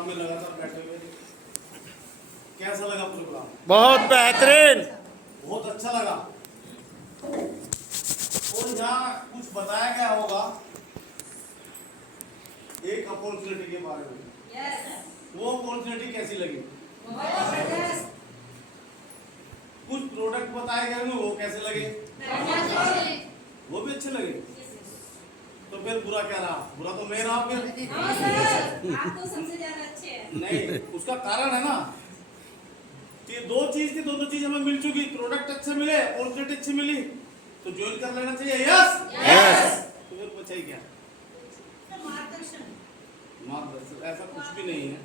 में लगातार बैठे हुए, कैसा लगा प्रोग्राम? बहुत बेहतरीन, बहुत अच्छा लगा। और यहाँ कुछ बताया गया होगा एक अपॉर्चुनिटी के बारे में। वो अपॉर्चुनिटी कैसी लगी? कुछ प्रोडक्ट बताए गए होंगे, वो कैसे लगे? वो भी अच्छे लगे। तो फिर बुरा क्या रहा? बुरा तो मैं रहा फिर। आप तो सबसे ज्यादा अच्छे हैं। नहीं, उसका कारण है ना कि दो चीज थी, दोनों चीज हमें मिल चुकी। प्रोडक्ट अच्छे मिले, अपॉर्चुनिटी अच्छी मिली, तो ज्वाइन कर लेना चाहिए। Yes yes. तो फिर बचा ही क्या? मार्गदर्शन ऐसा कुछ भी नहीं है,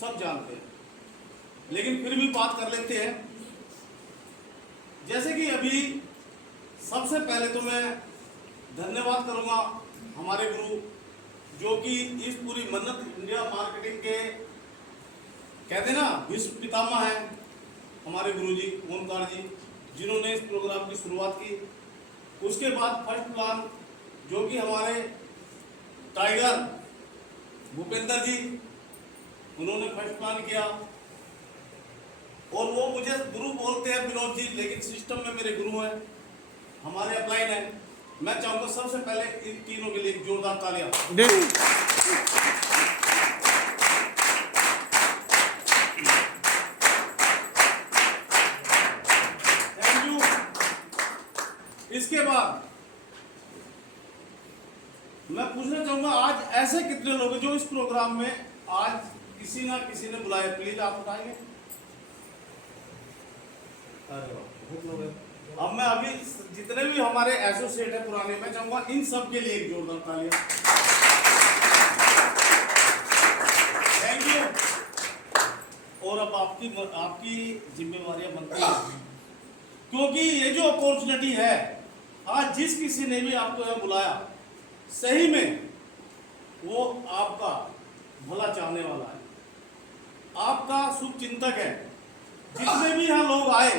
सब जानते हैं। लेकिन फिर भी बात कर लेते हैं। जैसे कि अभी सबसे पहले तो मैं धन्यवाद करूंगा हमारे गुरु, जो कि इस पूरी मन्नत इंडिया मार्केटिंग के कहते ना विश्व पितामह है हमारे गुरुजी ओमकार जी, जिन्होंने इस प्रोग्राम की शुरुआत की। उसके बाद फर्स्ट प्लान जो कि हमारे टाइगर भूपेंद्र जी, उन्होंने फर्स्ट प्लान किया। और वो मुझे गुरु बोलते हैं विनोद जी, लेकिन सिस्टम में मेरे गुरु हैं, हमारे अपलाइन है। मैं चाहूंगा सबसे पहले इन तीनों के लिए एक जोरदार तालियां। Thank you. इसके बाद मैं पूछना चाहूंगा, आज ऐसे कितने लोग हैं जो इस प्रोग्राम में आज किसी ना किसी ने बुलाया? प्लीज आप उठाएंगे। अरे वाह, बहुत लोग हैं। अब मैं अभी जितने भी हमारे एसोसिएट है पुराने, मैं चाहूंगा इन सब के लिए एक जोरदार तालियां। Thank you. और अब आपकी जिम्मेवारियां बनती हैं, क्योंकि ये जो अपॉर्चुनिटी है, आज जिस किसी ने भी आपको यहाँ बुलाया, सही में वो आपका भला चाहने वाला है, आपका शुभ चिंतक है। जितने भी यहाँ लोग आए,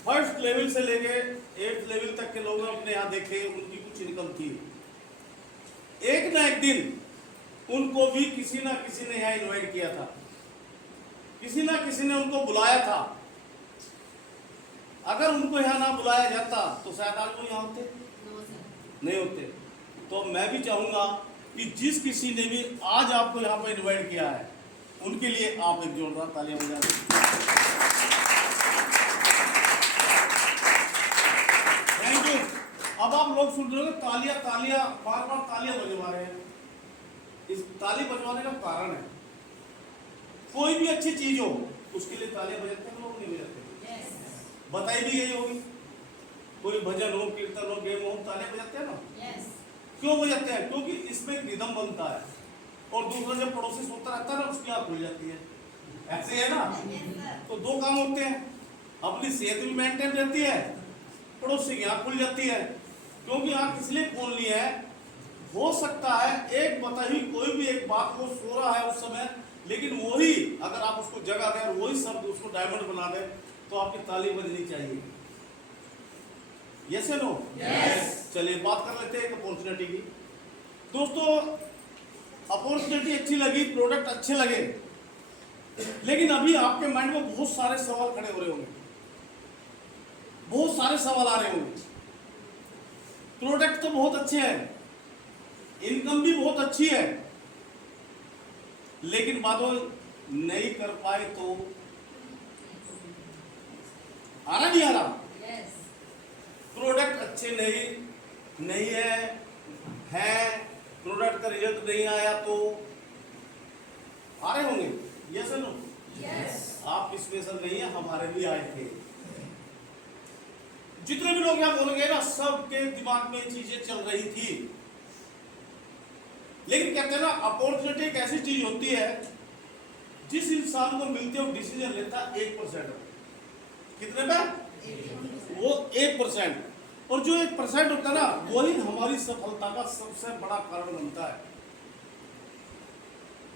फर्स्ट लेवल से लेके 8th लेवल तक के लोग अपने यहाँ देखे, उनकी कुछ इनकम थी। एक ना एक दिन उनको भी किसी ना किसी ने यहाँ इनवाइट किया था, किसी ना किसी ने उनको बुलाया था। अगर उनको यहाँ ना बुलाया जाता तो शायद आज वो यहाँ होते नहीं होते। तो मैं भी चाहूंगा कि जिस किसी ने भी आज आपको यहाँ पर इनवाइट किया है, उनके लिए आप एक जोरदार तालियां बजा दें। Thank you. अब आप लोग सुन रहे हो तालियां तालियां, बार बार तालियां बजवा रहे हैं। इस ताली बजवाने का कारण है, कोई भी अच्छी चीज हो उसके लिए तालियां बजाते हैं लोग, नहीं बजाते? बताई भी गई होगी, कोई भजन हो, कीर्तन हो, गेम हो, तालियां बजाते हैं ना? क्यों बजाते हैं? क्योंकि इसमें एक रिदम बनता है, और दूसरा जब पड़ोसी सोता रहता है ना, उसकी आंख खुल जाती है। ऐसे है ना? तो दो काम होते हैं, अपनी सेहत भी मेंटेन रहती है, पड़ोसी की आंख खुल जाती है। क्योंकि आंख इसलिए खोलनी है, हो सकता है एक बताई कोई भी एक बात को सो रहा है उस समय, लेकिन वही अगर आप उसको जगा दें और वही शब्द उसको डायमंड बना दें, तो आपकी ताली बजनी चाहिए। यस या नो? चलिए बात कर लेते हैं एक अपॉर्चुनिटी की। दोस्तों, अपॉर्चुनिटी अच्छी लगी, प्रोडक्ट अच्छे लगे, लेकिन अभी आपके माइंड में बहुत सारे सवाल खड़े हो रहे होंगे, बहुत सारे सवाल आ रहे होंगे। प्रोडक्ट तो बहुत अच्छे हैं, इनकम भी बहुत अच्छी है, लेकिन बातों नहीं कर पाए तो आ रहा नहीं आ रहा? प्रोडक्ट अच्छे नहीं है, प्रोडक्ट का रिजल्ट नहीं आया तो आ रहे होंगे। Yes no? आप स्पेशल नहीं है, हमारे भी आए थे। जितने भी लोग यहाँ बोलेंगे ना, सबके दिमाग में चीजें चल रही थी। लेकिन कहते हैं ना, अपॉर्चुनिटी एक ऐसी चीज होती है, जिस इंसान को मिलते हो डिसीजन लेता 1%। कितने पे? वो 1%। और जो 1% होता है ना, वही हमारी सफलता का सबसे बड़ा कारण बनता है।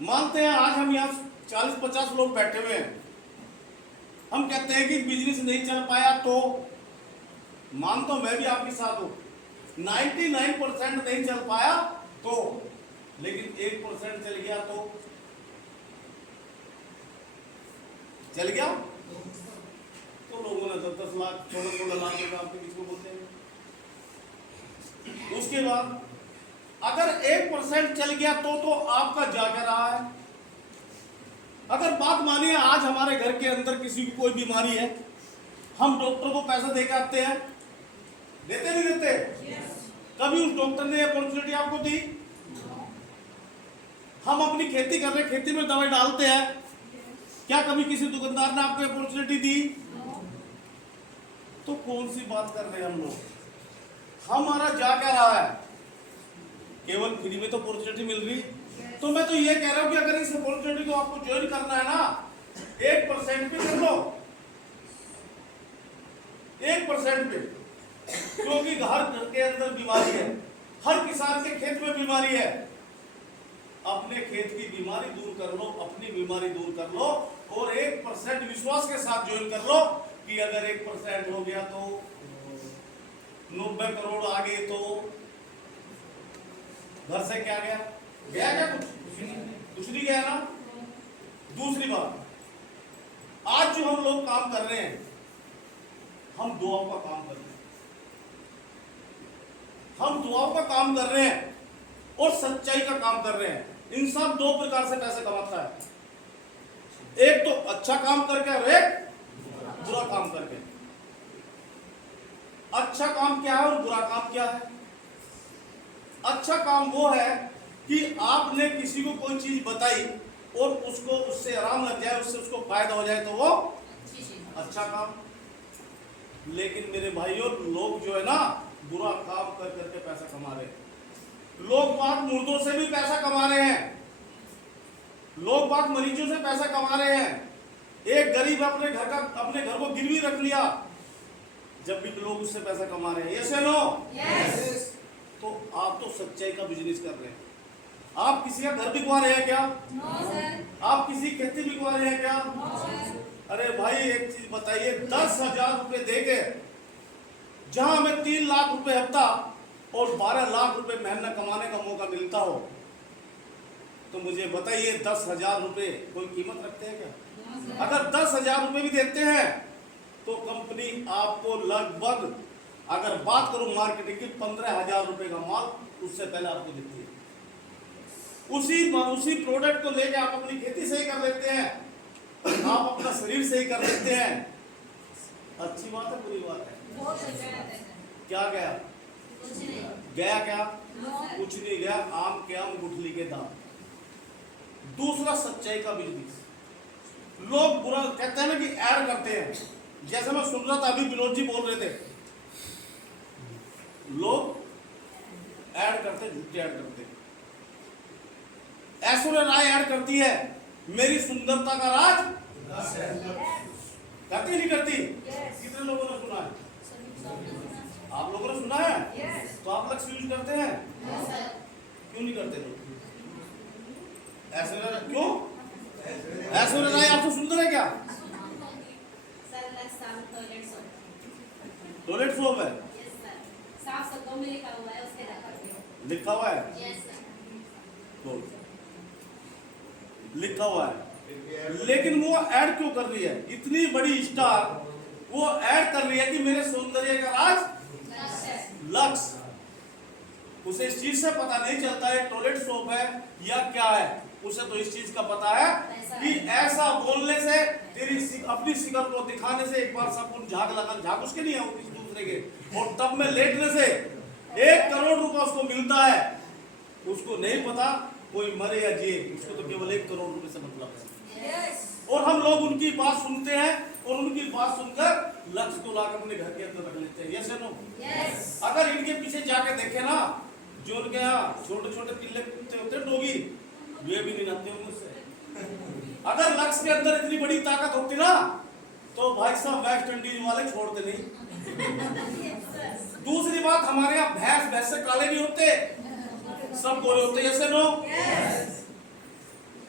मानते हैं आज हम यहाँ 40-50 लोग बैठे हुए हैं, हम कहते हैं कि बिजनेस नहीं चल पाया, तो मान तो मैं भी आपके साथ हूं, 99% नहीं चल पाया तो, लेकिन 1% चल गया तो चल गया तो लोगों ने 10-10 लाख 16-16 लाख रुपए आपके किसको बोलते हैं। उसके बाद अगर 1% चल गया तो आपका जा क्या रहा है। अगर बात मानिए आज हमारे घर के अंदर किसी की कोई बीमारी है, हम डॉक्टर को पैसा देके आते हैं, देते नहीं देते? कभी उस डॉक्टर ने अपॉर्चुनिटी आपको दी? हम अपनी खेती कर रहे हैं, खेती में दवाई डालते हैं, क्या कभी किसी दुकानदार ने आपको अपॉर्चुनिटी दी? तो कौन सी बात कर रहे हैं हम लोग? हमारा जा क्या रहा है? केवल फ्री में तो अपॉर्चुनिटी मिल रही। तो मैं तो ये कह रहा हूं कि अगर इस अपॉर्चुनिटी को आपको ज्वाइन करना है ना, 1% पे कर लो, 1% पे, क्योंकि हर घर के अंदर बीमारी है, हर किसान के खेत में बीमारी है। अपने खेत की बीमारी दूर कर लो, अपनी बीमारी दूर कर लो और 1% विश्वास के साथ ज्वाइन कर लो कि अगर 1% हो गया तो 90 करोड़ आ गए तो घर से क्या गया? गया क्या? कुछ नहीं गया ना। दूसरी बात, आज जो हम लोग काम कर रहे हैं, हम दुआओं का काम कर रहे हैं, हम दुआओं का काम कर रहे हैं और सच्चाई का काम कर रहे हैं। इंसान दो प्रकार से पैसे कमाता है, एक तो अच्छा काम करके और एक बुरा काम करके। अच्छा काम क्या है और बुरा काम क्या है? अच्छा काम वो है कि आपने किसी को कोई चीज बताई और उसको उससे आराम लग जाए, उससे उसको फायदा हो जाए, तो वो अच्छा काम। लेकिन मेरे भाइयों, लोग जो है ना बुरा काम कर करके पैसा कमा रहे हैं। लोग बाग मुर्दों से भी पैसा कमा रहे हैं, लोग बाग मरीजों से पैसा कमा रहे हैं। एक गरीब अपने घर को गिरवी रख लिया, जब भी लोग उससे पैसा कमा रहे हैं। यस या नो? यस। तो आप तो सच्चाई का बिजनेस कर रहे हैं। आप किसी का घर बिकवा रहे हैं क्या? No sir. आप किसी की खेती बिकवा रहे हैं क्या? No sir. अरे भाई एक चीज बताइए, 10,000 रुपए देके जहां हमें 3 लाख रुपए हफ्ता और 12 लाख रुपए महीना कमाने का मौका मिलता हो, तो मुझे बताइए 10,000 रुपए कोई कीमत रखते हैं क्या? अगर 10,000 रुपए भी देते हैं तो कंपनी आपको लगभग, अगर बात करूं मार्केटिंग की, 15,000 रुपए का माल उससे पहले आपको देती है। उसी प्रोडक्ट को लेके आप अपनी खेती सही कर लेते हैं, आप अपना शरीर सही कर लेते हैं। अच्छी बात है, बुरी बात है? क्या गया? गया क्या? कुछ नहीं गया। आम के आम, गुठली के दाम। दूसरा, सच्चाई का बिजनेस। लोग बुरा कहते हैं ना कि ऐड करते हैं। जैसे मैं सुन रहा था अभी विनोद जी बोल रहे थे, लोग ऐड करते, झूठे ऐड करते। ऐश्वर्या राय ऐड करती है, मेरी सुंदरता का राज करती नहीं करती? कितने लोगों ने सुना है? आप लोगों ने सुना है? तो आप लक्ष्य यूज करते हैं? क्यों नहीं करते लोग? ऐश्वर्या क्यों? ऐश्वर्या राय आपसे सुंदर है क्या? टॉयलेट सोप है, साफ शब्दों में लिखा हुआ है, उसके रखा लिखा हुआ है, लिखा हुआ है। लेकिन वो ऐड क्यों कर रही है? इतनी बड़ी स्टार वो ऐड कर रही है कि मेरे सौंदर्य का राज लक्ष्य। उसे इस चीज से पता नहीं चलता है टॉयलेट सोप है या क्या है, उसे तो इस चीज का पता है कि ऐसा बोलने से, तेरी अपनी शिकर को दिखाने से, एक बार सब झाग लगा, झाग उसके नहीं है, वो किसी दूसरे के, और तब में लेटने से 1 करोड़ रुपया उसको मिलता है। उसको नहीं पता कोई मरे या जिए, उसको तो केवल 1 करोड़ रुपए से मतलब है। और हम लोग उनकी बात सुनते हैं और उनकी बात सुनकर लक्ष्य को लाकर अपने घर के अंदर रख लेते हैं। यस या नो? अगर इनके पीछे जाके देखे ना, जो उनके यहाँ छोटे छोटे पिल्ले कुत्ते होते हैं, डोगी, वे भी नहीं नहाते होंगे उससे। अगर लक्ष्य के अंदर इतनी बड़ी ताकत होती ना, तो भाई साहब वेस्ट इंडीज वाले छोड़ते नहीं। दूसरी बात, हमारे यहाँ भैंस से काले नहीं होते, सब गोरे होते। यस या नो?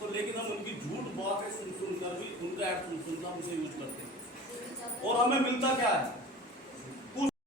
तो लेकिन हम उनकी झूठ बातें सुन सुनकर भी, उनका ऐड सुन सुनकर हम उसे यूज करते हैं, और हमें मिलता क्या है?